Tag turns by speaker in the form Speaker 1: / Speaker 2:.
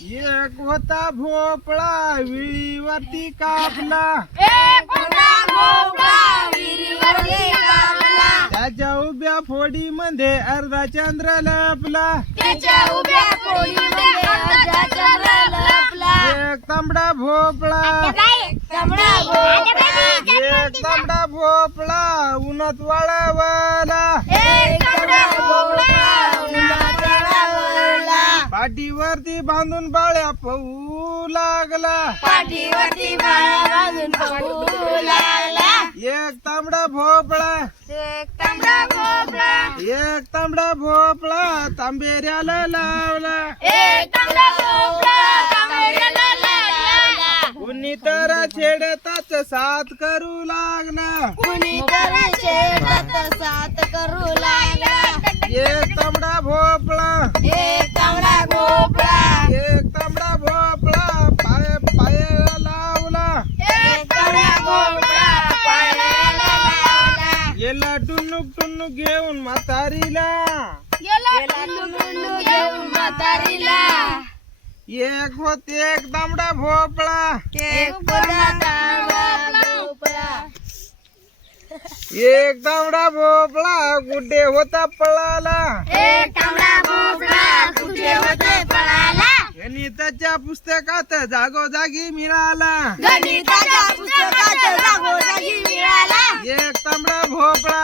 Speaker 1: एक होता भोपळा विळीवरती कापला.
Speaker 2: एक होता भोपळा कापला.
Speaker 1: त्याच्या उभ्या फोडी मध्ये अर्धा चंद्र लपला.
Speaker 2: त्याच्या उभ्या पोळीमध्ये अर्धा चंद्र लपला.
Speaker 1: एक तांबडा भोपळा.
Speaker 2: तांबडा भोपळा.
Speaker 1: एक तांबडा भोपळा उन्हात वाळवला
Speaker 2: एक तांबडा भोपळा उन्हात वाळवला.
Speaker 1: पाठीवरती बांधून बाळ्या पहू लागला.
Speaker 2: पाठीवरती बाळा बांधून पळू लागला.
Speaker 1: एक तांबडा भोपळा.
Speaker 2: एक तांबडा भोपळा.
Speaker 1: एक तांबडा भोपळा तांबेऱ्याला लावला.
Speaker 2: एक तांबडा भोपळा तांबड्याला लागला
Speaker 1: कुणी तर छेडताच साथ करू लागला.
Speaker 2: कुणी तर शेतात साथ करू लागला.
Speaker 1: एक तांबडा भोपळा. गेला टुन्नुक टुन्नुक घेऊन म्हातारीला.
Speaker 2: गेला घेऊन म्हातारीला.
Speaker 1: एक होत एक तांबडा भोपळा.
Speaker 2: एक
Speaker 1: एक तांबडा भोपळा गुड्डे होता पळाला.
Speaker 2: एक तांबडा भोपळा कुठे होते पळाला.
Speaker 1: गणिताच्या पुस्तकात जागोजागी मिळाला.
Speaker 2: गणिताच्या पुस्तकात